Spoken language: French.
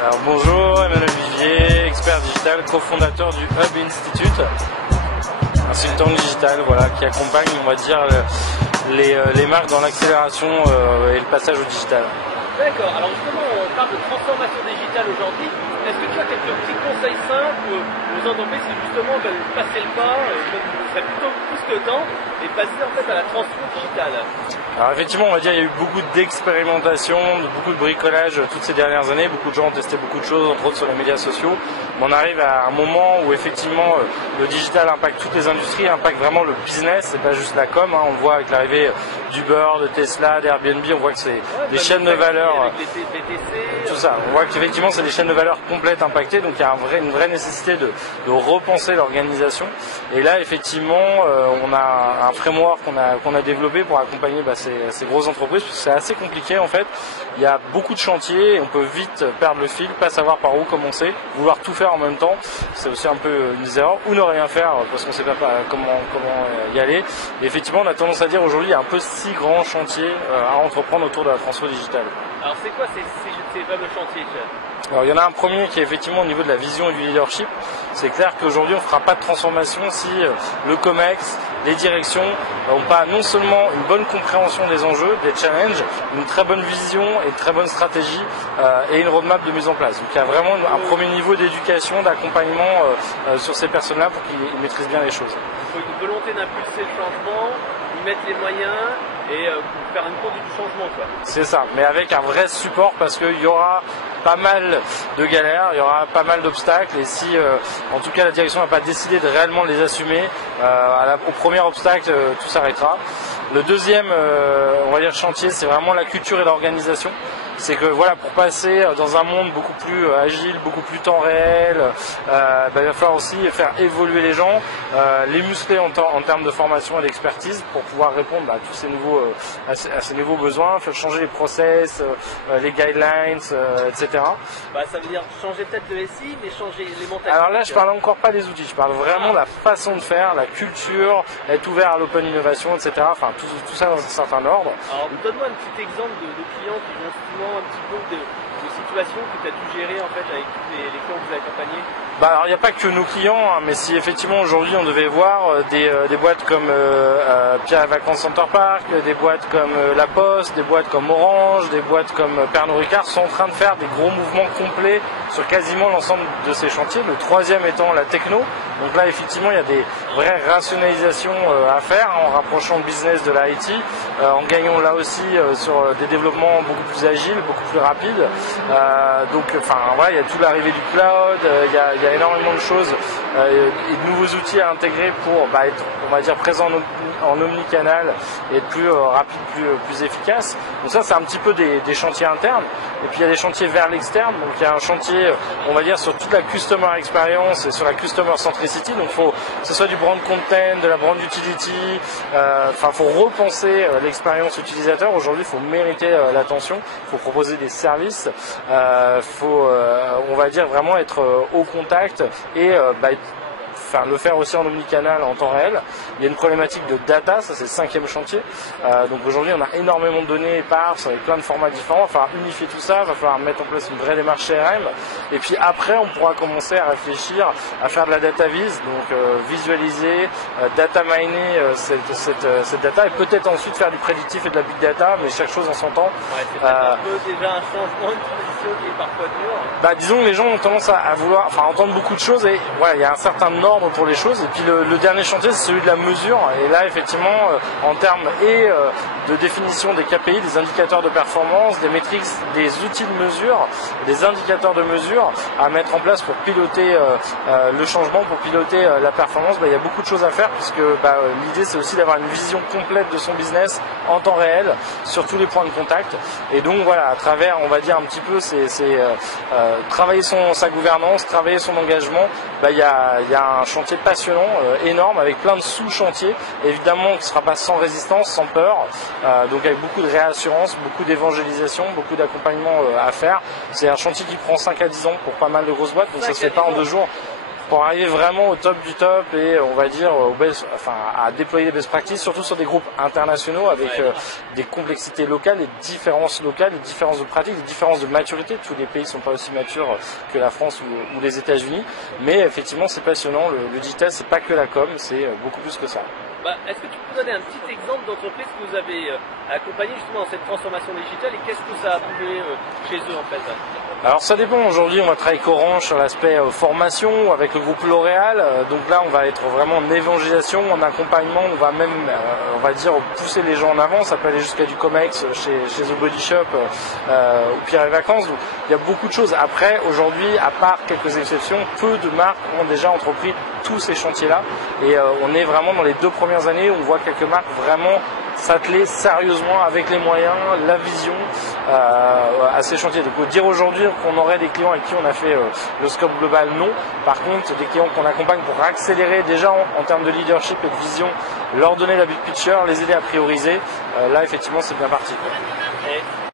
Alors, bonjour, Emmanuel Vivier, expert digital, cofondateur du Hub Institute, un think tank digital qui accompagne, on va dire, les marques dans l'accélération et le passage au digital. D'accord, alors justement on parle de transformation digitale aujourd'hui. Est-ce que tu as quelques petits conseils simples aux entreprises qui justement veulent passer le pas, ce serait plutôt plus que temps, et passer en fait à la transformation digitale? Alors effectivement, on va dire il y a eu beaucoup d'expérimentation, beaucoup de bricolage toutes ces dernières années. Beaucoup de gens ont testé beaucoup de choses, entre autres sur les médias sociaux. Mais on arrive à un moment où effectivement le digital impacte toutes les industries, impacte vraiment le business, c'est pas juste la com. On le voit avec l'arrivée d'Uber, de Tesla, d'Airbnb, on voit que c'est des chaînes de valeur. Tout ça, on voit qu'effectivement c'est des chaînes de valeur complètes impactées, donc il y a une vraie nécessité de repenser l'organisation. Et là effectivement on a un framework qu'on a développé pour accompagner ces grosses entreprises, parce que c'est assez compliqué en fait. Il y a beaucoup de chantiers et on peut vite perdre le fil, pas savoir par où commencer, vouloir tout faire en même temps, c'est aussi un peu une erreur, ou ne rien faire parce qu'on ne sait pas comment y aller. Et effectivement on a tendance à dire aujourd'hui il y a un peu 6 grands chantiers à entreprendre autour de la transformation digitale. Alors c'est quoi ces fameux chantiers? Alors, il y en a un premier qui est effectivement au niveau de la vision et du leadership. C'est clair qu'aujourd'hui on ne fera pas de transformation si le COMEX, les directions n'ont pas non seulement une bonne compréhension des enjeux, des challenges, une très bonne vision et une très bonne stratégie et une roadmap de mise en place. Donc il y a vraiment un premier niveau d'éducation, d'accompagnement sur ces personnes-là pour qu'ils maîtrisent bien les choses. Il faut une volonté d'impulser le changement, y mettre les moyens et faire une conduite du changement. C'est ça, mais avec un vrai support parce qu'il y aura pas mal de galères, il y aura pas mal d'obstacles et si en tout cas la direction n'a pas décidé de réellement les assumer, au premier obstacle tout s'arrêtera. Le deuxième on va dire chantier, c'est vraiment la culture et l'organisation. C'est que pour passer dans un monde beaucoup plus agile, beaucoup plus temps réel, il va falloir aussi faire évoluer les gens, les muscler en termes de formation et d'expertise pour pouvoir répondre à tous ces nouveaux besoins, faire changer les process, les guidelines, etc. Ça veut dire changer peut-être le SI, mais changer les mentalités. Alors là, je parle encore pas des outils, je parle vraiment de la façon de faire, la culture, être ouvert à l'open innovation, etc. Enfin, tout ça dans un certain ordre. Alors, donne-moi un petit exemple de clients qui vont justement un petit peu de situations que tu as dû gérer en fait avec tous les clients que vous accompagnez. Alors il n'y a pas que nos clients, mais si effectivement aujourd'hui on devait voir des boîtes comme Pierre et Vacances Center Park, des boîtes comme La Poste, des boîtes comme Orange, des boîtes comme Pernod Ricard sont en train de faire des gros mouvements complets sur quasiment l'ensemble de ces chantiers. Le troisième étant la techno. Donc là effectivement il y a des vraies rationalisations à faire en rapprochant le business de la IT, en gagnant là aussi sur des développements beaucoup plus agiles, beaucoup plus rapides. Il y a toute l'arrivée du cloud, il y a énormément de choses et de nouveaux outils à intégrer pour être, on va dire, présent en omnicanal et être plus rapide, plus efficace. Donc ça c'est un petit peu des chantiers internes. Et puis il y a des chantiers vers l'externe. Donc il y a un chantier, on va dire, sur toute la customer experience et sur la customer centricity. Donc il faut que ce soit du brand content, de la brand utility. Faut repenser l'expérience utilisateur. Aujourd'hui, il faut mériter l'attention. Il faut proposer des services. On va dire vraiment être au contact et le faire aussi en omnicanal en temps réel. Il y a une problématique de data, ça c'est le 5e chantier. Donc aujourd'hui on a énormément de données éparses avec plein de formats différents. Il va falloir unifier tout ça, il va falloir mettre en place une vraie démarche CRM. Et puis après on pourra commencer à réfléchir à faire de la data vis, donc visualiser, data miner cette data et peut-être ensuite faire du prédictif et de la big data, mais chaque chose en son temps. C'est un peu déjà un changement, une transition qui est parfois dur. Disons que les gens ont tendance à vouloir entendre beaucoup de choses et il y a un certain ordre pour les choses. Et puis le dernier chantier c'est celui de la mesure. Et là effectivement en termes de définition des KPI, des indicateurs de performance, des métriques, des outils de mesure, des indicateurs de mesure à mettre en place pour piloter le changement, pour piloter la performance. Il y a beaucoup de choses à faire puisque l'idée c'est aussi d'avoir une vision complète de son business en temps réel sur tous les points de contact. Et donc à travers, on va dire un petit peu, travailler sa gouvernance, travailler son engagement. Il y a un chantier passionnant, énorme, avec plein de sous-chantiers, évidemment qui ne sera pas sans résistance, sans peur, donc avec beaucoup de réassurance, beaucoup d'évangélisation, beaucoup d'accompagnement à faire. C'est un chantier qui prend 5 à 10 ans pour pas mal de grosses boîtes, donc ça ne se fait pas en 2 jours. pour arriver vraiment au top du top et on va dire à déployer les best practices, surtout sur des groupes internationaux avec des complexités locales, des différences locales, des différences de pratiques, des différences de maturité. Tous les pays ne sont pas aussi matures que la France ou les États-Unis, mais effectivement c'est passionnant. Le digital, c'est pas que la com, c'est beaucoup plus que ça. Est-ce que tu peux donner un petit exemple d'entreprise que vous avez accompagné justement dans cette transformation digitale et qu'est-ce que ça a bougé chez eux en fait? Alors ça dépend, aujourd'hui on va travailler avec Orange sur l'aspect formation, avec le groupe L'Oréal, donc là on va être vraiment en évangélisation, en accompagnement, on va même, on va dire, pousser les gens en avant, ça peut aller jusqu'à du Comex chez The Body Shop ou Pierre et Vacances, donc il y a beaucoup de choses. Après, aujourd'hui, à part quelques exceptions, peu de marques ont déjà entrepris tous ces chantiers-là et on est vraiment dans les 2 premières années où on voit quelques marques vraiment s'atteler sérieusement avec les moyens, la vision à ces chantiers. Donc dire aujourd'hui qu'on aurait des clients avec qui on a fait le scope global, non. Par contre, des clients qu'on accompagne pour accélérer déjà en termes de leadership et de vision, leur donner la big picture, les aider à prioriser, là effectivement c'est bien parti.